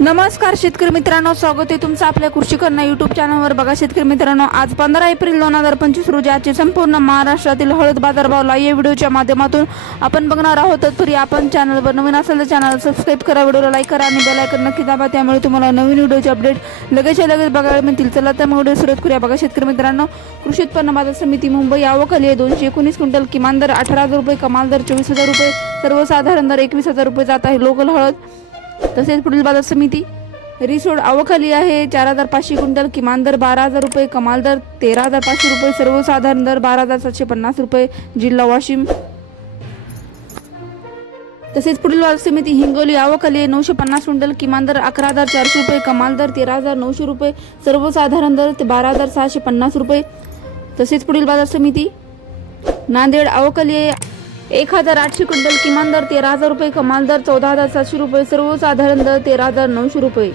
नमस्कार शेतकरी मित्रांनो स्वागत आहे तुमचं आपल्या कृषीकरणा युट्यूब चॅनलवर बघा शेतकरी मित्रांनो आज पंधरा एप्रिल दोन हजार पंचवीस रोजी आजचे संपूर्ण महाराष्ट्रातील हळद बाजारभावला या व्हिडिओच्या माध्यमातून आपण बघणार आहोत. तरी आपण चॅनलवर नवीन असेल तर चॅनल सबस्क्राईब करा व्हिडिओला लाईक करा आणि बेल आयकन नक्की दाबा. त्यामुळे तुम्हाला नवीन व्हिडिओचे अपडेट लगेच लगेच बघायला मिळतील. चला तर मग व्हिडिओ सुरुवात करूया. बघा शेतकरी मित्रांनो कृषी उत्पन्न बाजार समिती मुंबई आवकली आहे. दोनशे एकोणीस क्विंटल किमान दर अठरा हजार रुपये कमाल दर चोवीस हजार रुपये सर्वसाधारण दर एकवीस हजार रुपये जात आहे. लोकल हळद तसेच पुढील बाजार समिती. रिसोड आवखाली आहे. चार हजार पाचशे क्विंटल किमान दर बारा हजार रुपये कमाल दर तेरा हजार पाचशे रुपये सर्वसाधारण दर बारा हजार सातशे पन्नास रुपये जिल्हा वाशिम. तसेच पुढील बाजार समिती हिंगोली आवखाली आहे. नऊशे पन्नास क्विंटल किमान दर अकरा हजार चारशे रुपये कमाल दर तेरा हजार नऊशे रुपये सर्वसाधारण दर ते बारा हजार सहाशे पन्नास रुपये. तसेच पुढील बाजार समिती. नांदेड अवकली आहे. एक हजार आठशे क्विंटल किमान दर तेरा हजार रुपये कमाल दर चौदा हजार सातशे रुपये सर्वसाधारण दर तेरा हजार नऊशे रुपये.